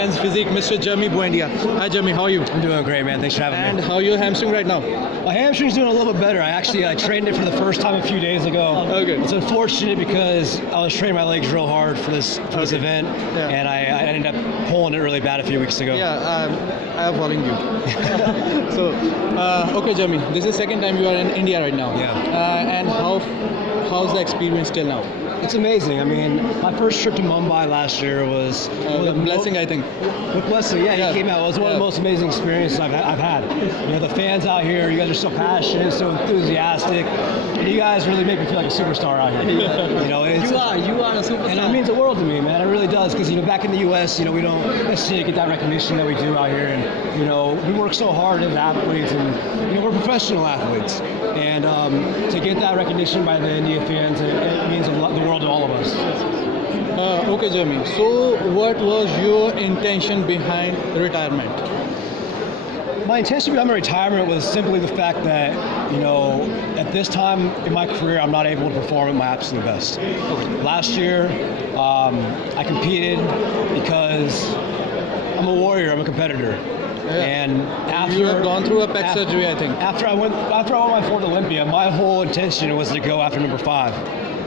men's physique, Mr. Jeremybuendia. Hi Jeremy, how are you? I'm doing great, man. Thanks for having me. And how are your hamstring right now? My hamstring's doing a little bit better. I actually trained it for the first time a few days ago. Okay. It's unfortunate because I was training my legs real hard for this event, and I ended up pulling it really bad a few weeks ago. Yeah, I am following you. So, okay Jeremy, this is the second time you are in India right now. Yeah. And how's the experience till now? It's amazing. I mean, my first trip to Mumbai last year was a blessing, I think. With blessing, yeah. He came out. It was one of the most amazing experiences I've had. You know, the fans out here, you guys are so passionate, so enthusiastic, and you guys really make me feel like a superstar out here. You know, you are a superstar. And it means the world to me, man. It really does, because, you know, back in the U.S., you know, we don't necessarily get that recognition that we do out here, and, you know, we work so hard as athletes, and, you know, we're professional athletes, and to get that recognition by the India fans, it means the world to all of us. Okay Jeremy, so what was your intention behind retirement? My intention behind my retirement was simply the fact that, you know, at this time in my career, I'm not able to perform at my absolute best. Last year, I competed because I'm a warrior, I'm a competitor. And after you have gone through a pec surgery, I think. After I won my fourth Olympia, my whole intention was to go after number 5.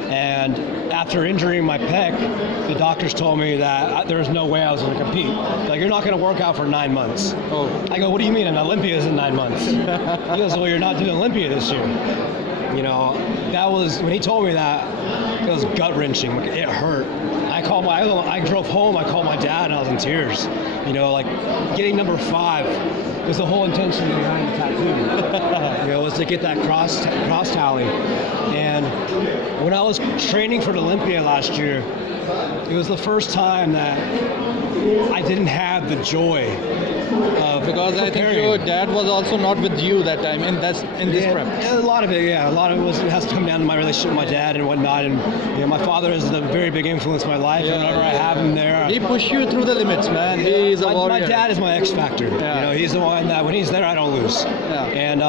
And after injuring my pec, the doctors told me that there was no way I was going to compete. Like, you're not going to work out for 9 months. Oh. I go, what do you mean an Olympia isn't 9 months? He goes, well, you're not doing Olympia this year. You know, that was, when he told me that, it was gut-wrenching. It hurt. I drove home, I called my dad, and I was in tears. You know, like, getting number 5 was the whole intention behind the tattoo. You know, was to get that cross tally. And when I was training for the Olympia last year, it was the first time that I didn't have the joy of because I think your dad was also not with you that time in this prep. A lot of it has to come down to my relationship with my dad and whatnot. And, you know, my father is a very big influence in my life. And whenever I have him there, he pushed you through the limits, man. He's a warrior. My dad is my X factor. Yeah. You know, he's the one that when he's there, I don't lose. Yeah. And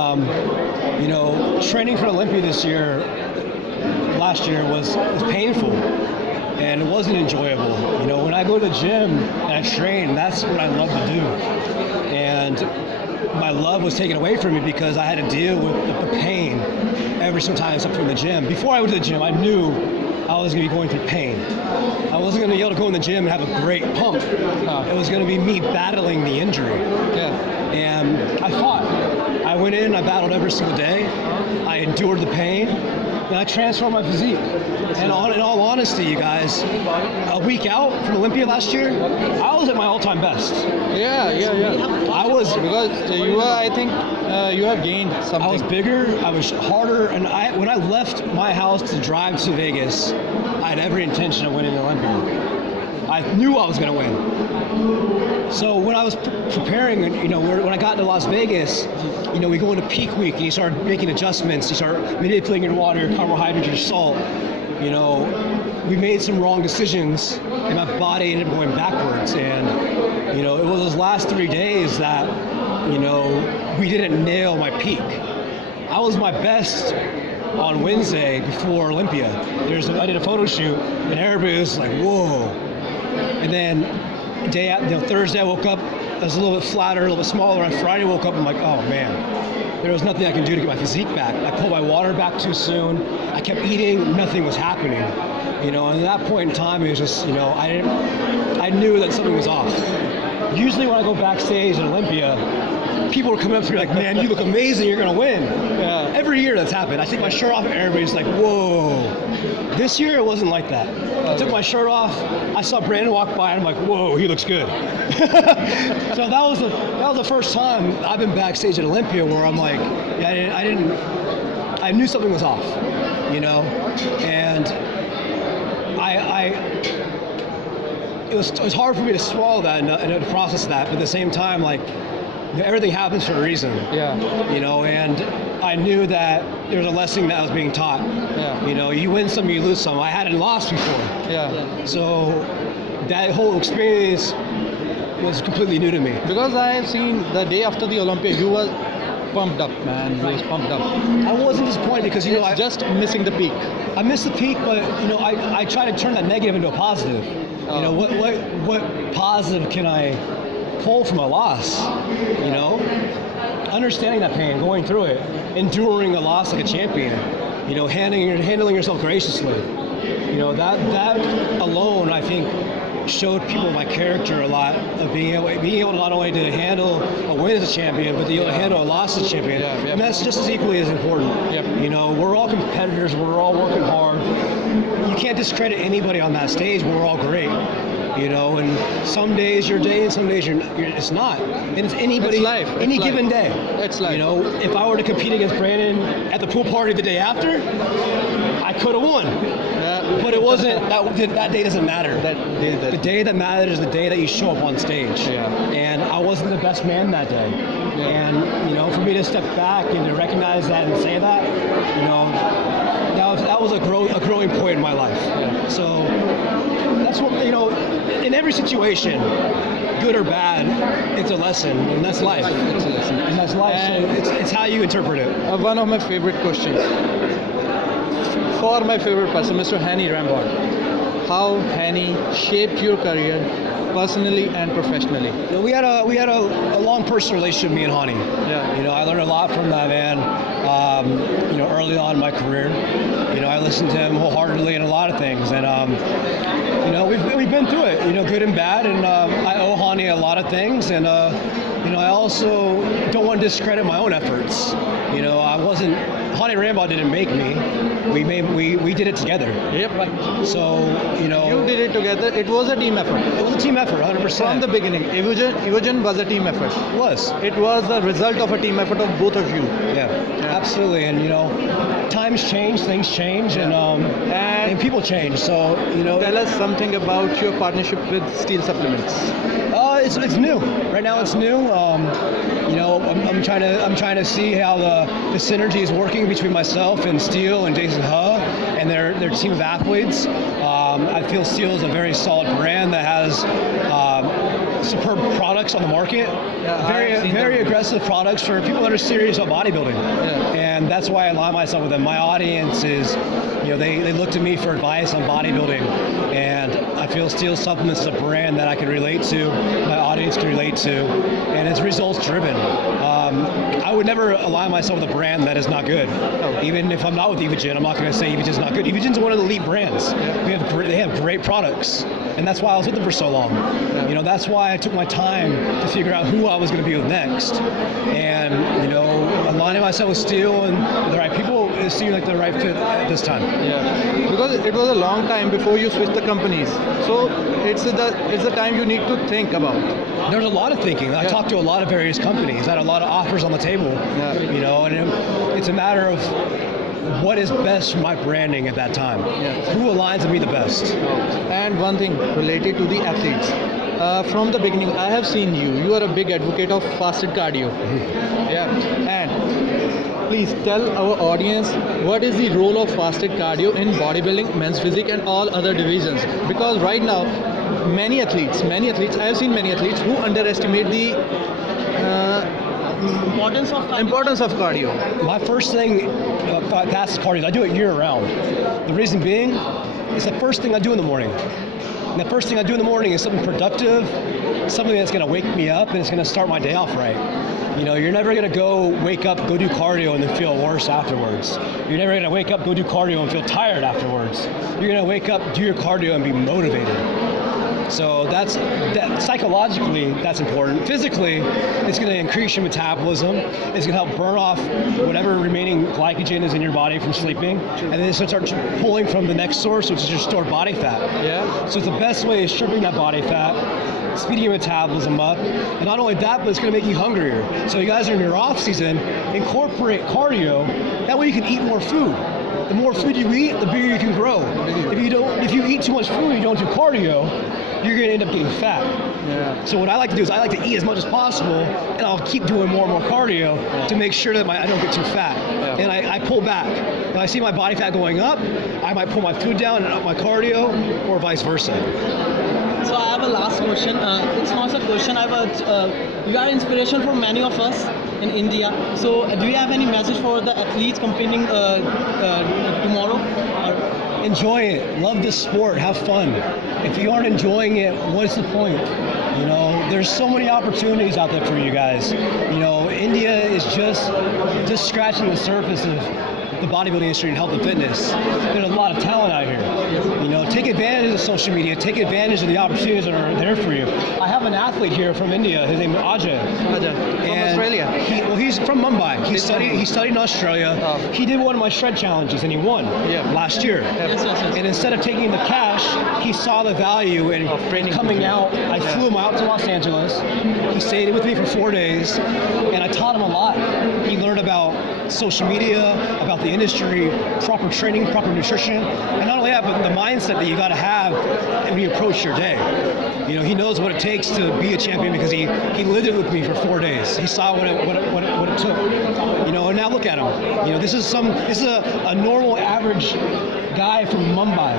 you know, training for Olympia last year was painful. And it wasn't enjoyable. You know, when I go to the gym and I train, that's what I love to do. And my love was taken away from me because I had to deal with the pain every single time I stepped from the gym. Before I went to the gym, I knew I was going to be going through pain. I wasn't going to be able to go in the gym and have a great pump. It was going to be me battling the injury. Yeah. And I fought. I went in, I battled every single day. I endured the pain. And I transformed my physique. And in all honesty, you guys, a week out from Olympia last year, I was at my all-time best. Yeah. I was, because you are, I think, you have gained something. I was bigger, I was harder, and when I left my house to drive to Vegas, I had every intention of winning the Olympia. I knew I was going to win. So when I was preparing, you know, when I got to Las Vegas, you know, we go into peak week and you start making adjustments, you start manipulating your water, your carbohydrates, your salt. You know, we made some wrong decisions and my body ended up going backwards. And, you know, it was those last 3 days that, you know, we didn't nail my peak. I was my best on Wednesday before Olympia. I did a photo shoot and everybody was like, whoa. And then Thursday I woke up, I was a little bit flatter, a little bit smaller. On Friday I woke up, I'm like, oh man, there was nothing I can do to get my physique back. I pulled my water back too soon. I kept eating, nothing was happening. You know, and at that point in time, it was just, you know, I knew that something was off. Usually when I go backstage at Olympia, people are coming up to me like, man, you look amazing, you're gonna win. Yeah. Every year that's happened. I take my shirt off and everybody's like, whoa. This year it wasn't like that. I took my shirt off, I saw Brandon walk by and I'm like, whoa, he looks good. So that was the first time I've been backstage at Olympia where I'm like, I knew something was off, you know? And it was hard for me to swallow that and to process that, but at the same time, like, you know, everything happens for a reason. Yeah. You know, and I knew that there was a lesson that was being taught. Yeah. You know, you win some, you lose some. I hadn't lost before. Yeah. So that whole experience was completely new to me. Because I have seen the day after the Olympia, you were pumped up, man. You was pumped up. I wasn't disappointed because, you know, I just missing the peak. I missed the peak, but, you know, I try to turn that negative into a positive. You know, what positive can I pull from a loss? You know, understanding that pain, going through it, enduring a loss like a champion. You know, handling yourself graciously. You know, that alone, I think, showed people my character a lot of being able not only to handle a win as a champion, but to be able to handle a loss as a champion. And that's just as equally as important. You know, we're all competitors. We're all working hard. You can't discredit anybody on that stage. We're all great. You know, and some days your day, and some days it's not. And it's anybody, it's life. Any it's given life. day. It's life. You know, if I were to compete against Brandon at the pool party the day after, I could have won. But it wasn't. That day doesn't matter. The day that matters is the day that you show up on stage. And I wasn't the best man that day. And you know, for me to step back and to recognize that and say that, you know, that was a growing point in my life. So that's what, you know, in every situation, good or bad, it's a lesson, and that's life. It's a lesson. And that's life. And so it's how you interpret it. One of my favorite questions. For my favorite person, Mr. Hani Rambod. How Hani shaped your career personally and professionally? You know, we had a long personal relationship, me and Hani. You know, I learned a lot from that man. You know, early on in my career, you know, I listened to him wholeheartedly in a lot of things, and you know, we've been through it, you know, good and bad, and I owe Hani a lot of things, and you know, I also don't want to discredit my own efforts. You know, Hani Rambod didn't make me. We did it together. So, you know, you did it together. It was a team effort. It was a team effort, 100%. From the beginning, Evogen was a team effort. It was. It was the result of a team effort of both of you. Absolutely. And you know, times change, things change, and people change. So, you know, tell us something about your partnership with Steel Supplements. It's new. Right now, it's new. You know, I'm trying to see how the synergy is working between myself and Steel and Jason Huh and their team of athletes. I feel Steel is a very solid brand that has superb products on the market. Very aggressive products for people that are serious about bodybuilding. And that's why I align myself with them. My audience is, you know, they look to me for advice on bodybuilding, and I feel Steel Supplements is a brand that I can relate to, my audience can relate to, and it's results driven. I would never align myself with a brand that is not good. Even if I'm not with Evogen, I'm not going to say Evogen's not good. Evogen's one of the elite brands. They have great products, and that's why I was with them for so long. You know, that's why I took my time to figure out who I was going to be with next, and you know, aligning myself with Steel and the right people, it seemed like the right fit at this time. Because it was a long time before you switched the companies, so it's the time you need to think about. There's a lot of thinking. I talked to a lot of various companies. I had a lot of offers on the table. You know, and it's a matter of what is best for my branding at that time. Who aligns with me the best? And one thing related to the athletes. From the beginning, I have seen you are a big advocate of fasted cardio. And please tell our audience what is the role of fasted cardio in bodybuilding, men's physique, and all other divisions. Because right now, many athletes, I have seen many athletes who underestimate the importance of cardio. My first thing about fasted cardio is I do it year round. The reason being, it's the first thing I do in the morning. And the first thing I do in the morning is something productive, something that's going to wake me up and it's going to start my day off right. You know, you're never going to wake up, go do cardio and then feel worse afterwards. You're never going to wake up, go do cardio and feel tired afterwards. You're going to wake up, do your cardio and be motivated. So that psychologically, that's important. Physically, it's going to increase your metabolism. It's going to help burn off whatever remaining glycogen is in your body from sleeping, and then it's going to start pulling from the next source, which is your stored body fat. So the best way is stripping that body fat, speeding your metabolism up, and not only that, but it's going to make you hungrier. So you guys are in your off season, incorporate cardio. That way you can eat more food. The more food you eat, the bigger you can grow. If you eat too much food and you don't do cardio, you're going to end up getting fat. So what I like to do is I like to eat as much as possible, and I'll keep doing more and more cardio to make sure that I don't get too fat. And I pull back. When I see my body fat going up, I might pull my food down and up my cardio, or vice versa. So I have a last question. It's not a question. You are inspiration for many of us in India. So do you have any message for the athletes competing tomorrow? Enjoy it. Love this sport. Have fun. if you aren't enjoying it, what's the point? You know, there's so many opportunities out there for you guys. You know, India is just scratching the surface of the bodybuilding industry and health and fitness. There's a lot of talent out here. You know, take advantage of social media, take advantage of the opportunities that are there for you. I have an athlete here from India, his name is Ajay. From Australia? He's from Mumbai. He studied in Australia. Oh. He did one of my shred challenges and he won last year. Yes. And instead of taking the cash, he saw the value in Of training coming with you. out. I flew him out to Los Angeles. He stayed with me for 4 days, and I taught him a lot. He learned about social media, about the industry, proper training, proper nutrition, and not only that, but the mindset that you got to have when you approach your day. You know, he knows what it takes to be a champion because he lived it with me for 4 days. He saw what it took. You know, and now look at him. You know, this is a normal, average guy from Mumbai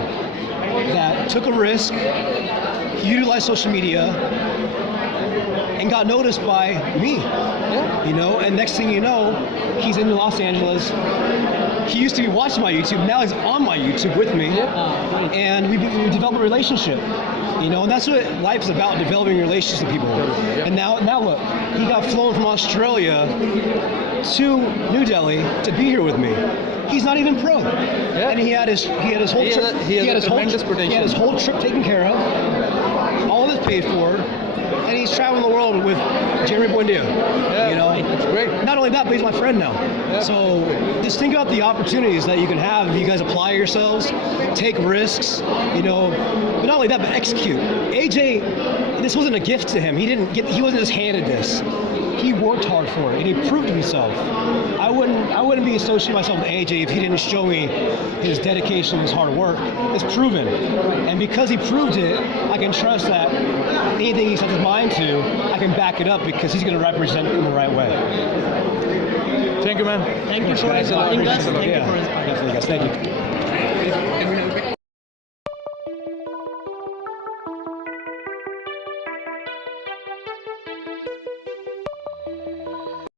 that took a risk, he utilized social media, and got noticed by me. You know, and next thing you know, he's in Los Angeles. He used to be watching my YouTube, now he's on my YouTube with me, and we developed a relationship. You know, and that's what life's about, developing relationships with people. And now look, he got flown from Australia to New Delhi to be here with me. He's not even pro, and he had his whole trip. He had his whole trip taken care of, all of it paid for. And he's traveling the world with JEREMYBUENDIA. You know, that's great. Not only that, but he's my friend now. So just think about the opportunities that you can have if you guys apply yourselves, take risks. You know, but not only that, but execute. AJ, this wasn't a gift to him. He wasn't just handed this. He worked hard for it, and he proved himself. I wouldn't be associating myself with AJ if he didn't show me his dedication, his hard work. It's proven, and because he proved it, I can trust that anything he sets his mind to, I can back it up because he's going to represent it in the right way. Thank you, man. Thank you for inspiring us. Thank you for inspiring us. Definitely, guys. Thank you.